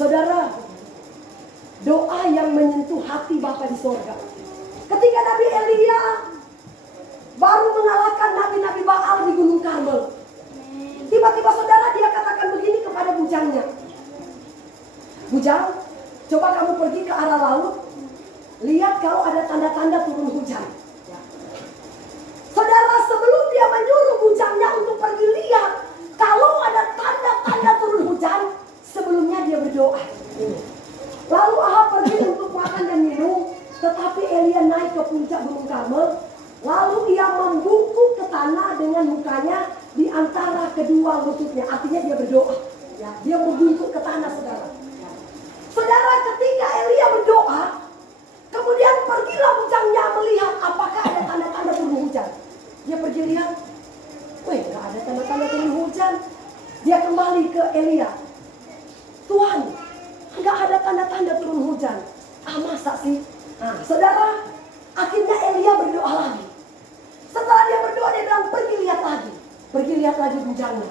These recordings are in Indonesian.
Saudara, doa yang menyentuh hati Bapa di sorga. Ketika Nabi Elia baru mengalahkan nabi-nabi Baal di Gunung Karmel, tiba-tiba saudara dia katakan begini kepada bujangnya. Bujang, coba kamu pergi ke arah laut, lihat kalau ada tanda-tanda turun hujan. Saudara, sebelum dia menyuruh bujangnya untuk pergi lihat kalau ada tanda-tanda turun hujan, sebelumnya dia berdoa. Lalu Ahab pergi untuk makan dan minum, tetapi Elia naik ke puncak Gunung Karmel. Lalu ia membungkuk ke tanah dengan mukanya di antara kedua lututnya. Artinya dia berdoa. Ya, dia membungkuk ke tanah, saudara. Saudara, ketika Elia berdoa, kemudian pergilah bujangnya melihat apakah ada tanda-tanda turun hujan. Dia pergi lihat, weh, gak ada tanda-tanda turun hujan. Dia kembali ke Elia. Tuhan, gak ada tanda-tanda turun hujan. Masa sih? Nah, saudara, akhirnya Elia berdoa lagi. Setelah dia berdoa, dia bilang, pergi lihat lagi. Pergi lihat lagi bujangnya.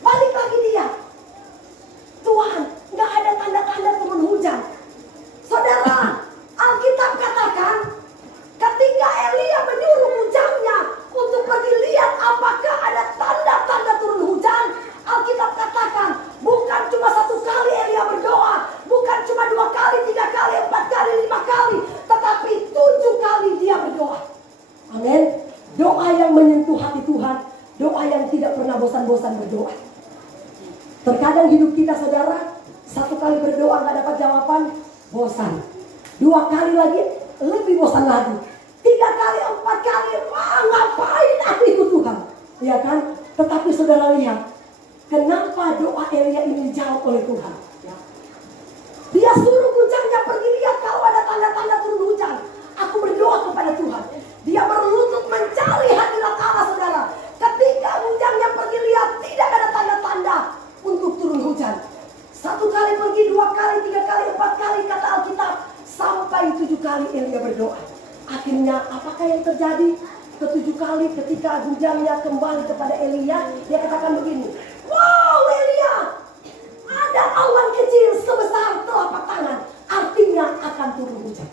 Balik lagi dia. Tuhan, gak ada tanda-tanda turun hujan. Saudara, Alkitab katakan, ketika Elia menyuruh bujangnya untuk pergi lihat apakah ada tanda-tanda turun hujan, Alkitab katakan, bukan cuma 1 kali Elia berdoa, bukan cuma 2 kali, 3 kali, 4 kali, 5 kali, tetapi 7 kali dia berdoa. Amin. Doa yang menyentuh hati Tuhan, doa yang tidak pernah bosan-bosan berdoa. Terkadang hidup kita, saudara, 1 kali berdoa gak dapat jawaban, bosan. 2 kali lagi, lebih bosan lagi. 3 kali, 4 kali, ngapain aku ikut Tuhan? Ya kan? Tetapi saudara lihat, kenapa doa Elia ini dijawab oleh Tuhan? Ya. Dia suruh bujangnya pergi lihat kalau ada tanda-tanda turun hujan. Aku berdoa kepada Tuhan. Dia berlutut mencari hadirat Allah, saudara. Ketika bujangnya pergi lihat, tidak ada tanda-tanda untuk turun hujan. 1 kali pergi, 2 kali, 3 kali, 4 kali, kata Alkitab, sampai 7 kali Elia berdoa. Akhirnya apakah yang terjadi? Ke-7 kali ketika bujangnya kembali kepada Elia, dia katakan begini, wow Elia, ada awan kecil sebesar telapak tangan, artinya akan turun hujan.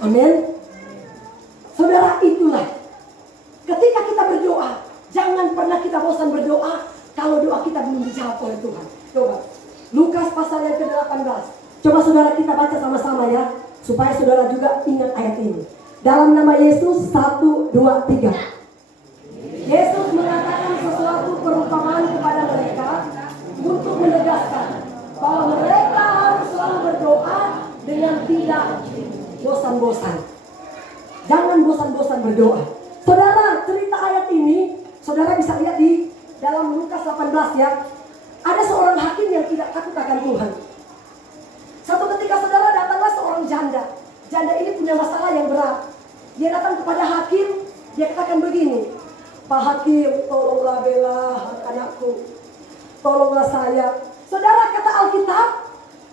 Amin. Saudara, itulah ketika kita berdoa, jangan pernah kita bosan berdoa kalau doa kita belum dijawab oleh Tuhan. Coba Lukas pasal yang ke-18. Coba saudara kita baca sama-sama ya, supaya saudara juga ingat ayat ini. Dalam nama Yesus, 1, 2, 3. Yesus mengatakan sesuatu perumpamaan kepada mereka untuk menegaskan bahwa mereka harus selalu berdoa dengan tidak bosan-bosan. Jangan bosan-bosan berdoa. Saudara, cerita ayat ini saudara bisa lihat di dalam Lukas 18 ya. Ada seorang hakim yang tidak takut akan Tuhan. Satu ketika saudara datanglah seorang janda. Janda ini punya masalah yang berat. Dia datang kepada hakim, dia katakan begini, Pak Hakim, tolonglah bela anakku, tolonglah saya. Saudara, kata Alkitab,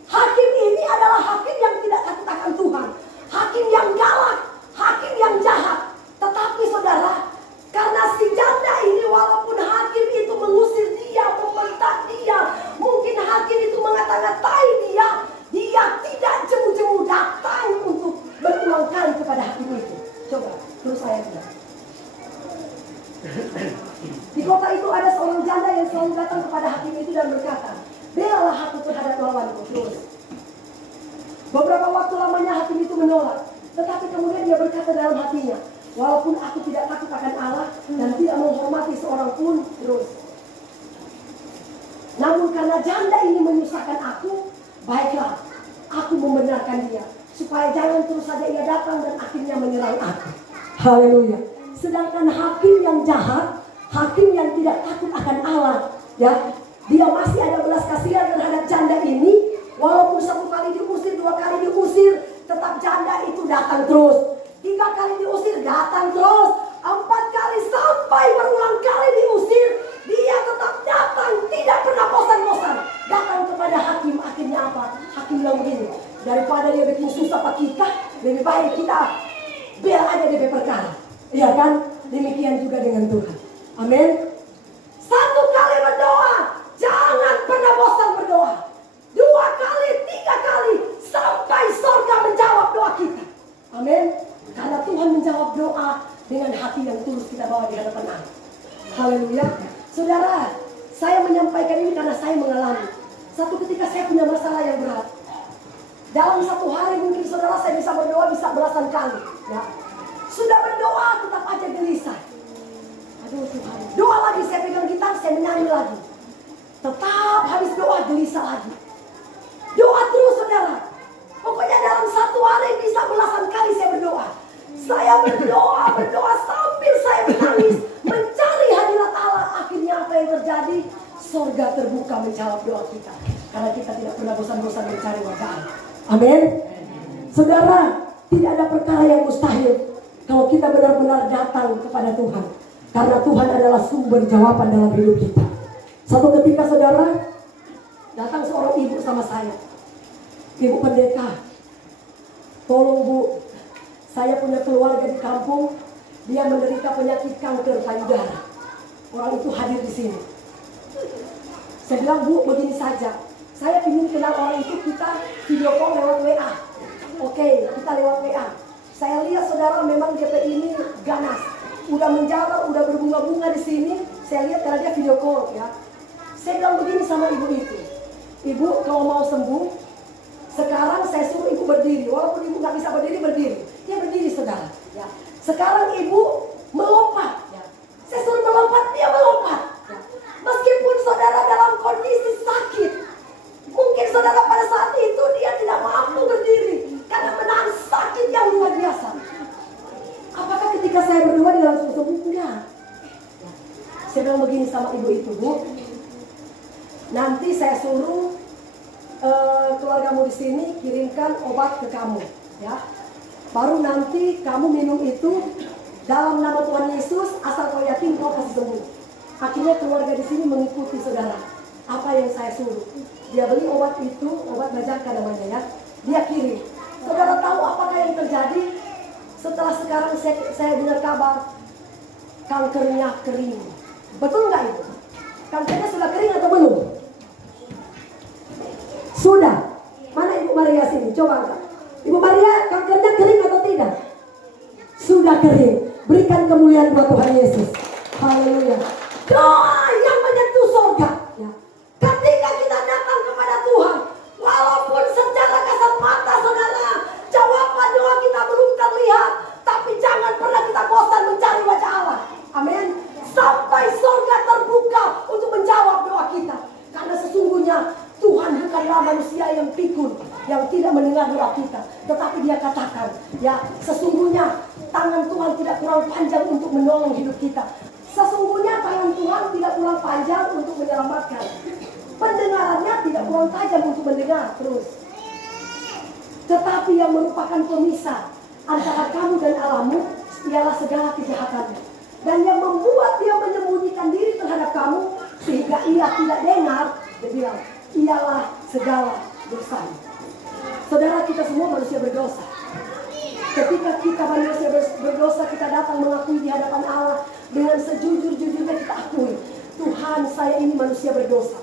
hakim ini adalah hakim yang tidak takut akan Tuhan, hakim yang galak, hakim yang jahat. Tetapi saudara, karena si janda ini walaupun hakim itu mengusir dia, membentak dia, mungkin hakim itu mengata-ngatai dia, dia tidak jemu-jemu datang untuk berulang kali kepada hakim itu. Coba, terus saya bilang. Di kota itu ada seorang janda yang selalu datang kepada hakim itu dan berkata, belalah aku terhadap lawanku. Terus beberapa waktu lamanya hakim itu menolak. Tetapi kemudian dia berkata dalam hatinya, walaupun aku tidak takut akan Allah dan tidak menghormati seorang pun, terus. Namun karena janda ini menyusahkan aku, baiklah, aku membenarkan dia. Supaya jangan terus saja ia datang dan akhirnya menyerang aku. Haleluya. Sedangkan hakim yang jahat, hakim yang tidak takut akan Allah, ya, dia masih ada belas kasihan terhadap janda ini. Walaupun 1 kali diusir, 2 kali diusir, tetap janda itu datang terus. 3 kali diusir, datang terus. 4 kali sampai berulang kali diusir, dia tetap datang, tidak pernah bosan-bosan. Datang kepada hakim, akhirnya apa? Hakim bilang begini, daripada dia bikin susah pak kita, lebih baik kita bela aja DP perkara. Iya kan? Demikian juga dengan Tuhan. Amin. 1 kali berdoa, jangan pernah bosan berdoa. 2 Satu ketika saya punya masalah yang berat. Dalam satu hari mungkin saudara saya bisa berdoa bisa belasan kali. Ya. Sudah berdoa tetap aja gelisah. Aduh Tuhan. Doa lagi, saya pegang gitar, saya menyanyi lagi. Tetap habis doa gelisah lagi. Doa terus saudara. Pokoknya dalam satu hari bisa belasan kali saya berdoa. Saya berdoa sambil saya menangis. Mencari hadirat Allah. Akhirnya apa yang terjadi? Sorga terbuka menjawab doa kita. Karena kita tidak pernah bosan-bosan mencari wajah Allah. Amin. Saudara, tidak ada perkara yang mustahil kalau kita benar-benar datang kepada Tuhan. Karena Tuhan adalah sumber jawaban dalam hidup kita. Satu ketika saudara, datang seorang ibu sama saya. Ibu pendeta, tolong Bu, saya punya keluarga di kampung, dia menderita penyakit kanker payudara. Orang itu hadir di sini. Saya bilang, Bu, begini saja. Saya ingin kenal orang itu, kita video call lewat WA. Oke, kita lewat WA. Saya lihat saudara memang DP ini ganas. Udah menjalar, udah berbunga-bunga di sini. Saya lihat karena dia video call ya. Saya bilang begini sama ibu itu. Ibu kalau mau sembuh, sekarang saya suruh ibu berdiri. Walaupun ibu nggak bisa berdiri, berdiri. Dia berdiri saudara. Ya. Sekarang ibu melompat. Ya. Saya suruh melompat, dia melompat. Ya. Meskipun saudara dalam kondisi sakit, mungkin saudara pada saat itu dia tidak mampu berdiri karena menahan sakit yang luar biasa. Apakah ketika saya berdoa dia langsung sembuh? Enggak. Ya. Saya bilang begini sama ibu itu, Bu. Nanti saya suruh keluargamu di sini kirimkan obat ke kamu, ya. Baru nanti kamu minum itu dalam nama Tuhan Yesus, asal kau yakin kau pasti sembuh. Akhirnya keluarga di sini mengikuti saudara apa yang saya suruh. Dia beli obat itu, obat Majaka namanya ya. Dia kirim. Saudara tahu apakah yang terjadi? Setelah sekarang saya dengar kabar kankernya kering. Betul nggak itu? Kankernya sudah kering atau belum? Sudah. Mana Ibu Maria sini? Coba angkat. Ibu Maria, kankernya kering atau tidak? Sudah kering. Berikan kemuliaan buat Tuhan Yesus. Haleluya. Doa yang menyentuh surga. Ya. Ketika kita datang kepada Tuhan, walaupun secara kasat mata saudara, jawaban doa kita belum terlihat, tapi jangan pernah kita bosan mencari wajah Allah. Amin. Sampai surga terbuka untuk menjawab doa kita. Karena sesungguhnya Tuhan bukanlah manusia yang pikun, yang tidak mendengar doa kita. Tetapi dia katakan, ya sesungguhnya tangan Tuhan tidak kurang panjang untuk menolong hidup kita. Sesungguhnya tangan Tuhan tidak kurang panjang untuk menyelamatkan. Pendengarannya tidak kurang tajam untuk mendengar terus. Tetapi yang merupakan pemisah antara kamu dan Allahmu ialah segala kejahatannya. Dan yang membuat dia menyembunyikan diri terhadap kamu sehingga ia tidak dengar, dia bilang, ialah segala dosa. Saudara, kita semua manusia berdosa. Ketika kita manusia berdosa, kita datang mengakui di hadapan Allah dengan sejujur-jujurnya kita akui, Tuhan, saya ini manusia berdosa.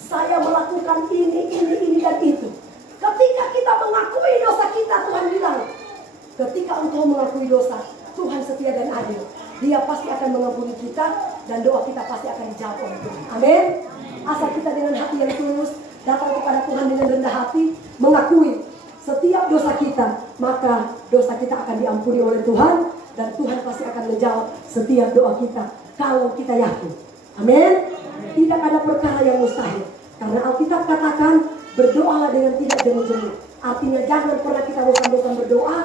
Saya melakukan ini dan itu. Ketika kita mengakui dosa kita, Tuhan bilang, ketika engkau mengakui dosa, Tuhan setia dan adil. Dia pasti akan mengampuni kita dan doa kita pasti akan dijawab oleh Tuhan. Amin. Asal kita dengan hati yang tulus datang kepada Tuhan dengan rendah hati, mengakui setiap dosa kita, maka dosa kita akan diampuni oleh Tuhan dan Tuhan pasti akan menjawab setiap doa kita kalau kita yakin. Amin. Tidak ada perkara yang mustahil. Karena Alkitab katakan berdoalah dengan tidak jemu-jemu. Artinya jangan pernah kita bosan-bosan berdoa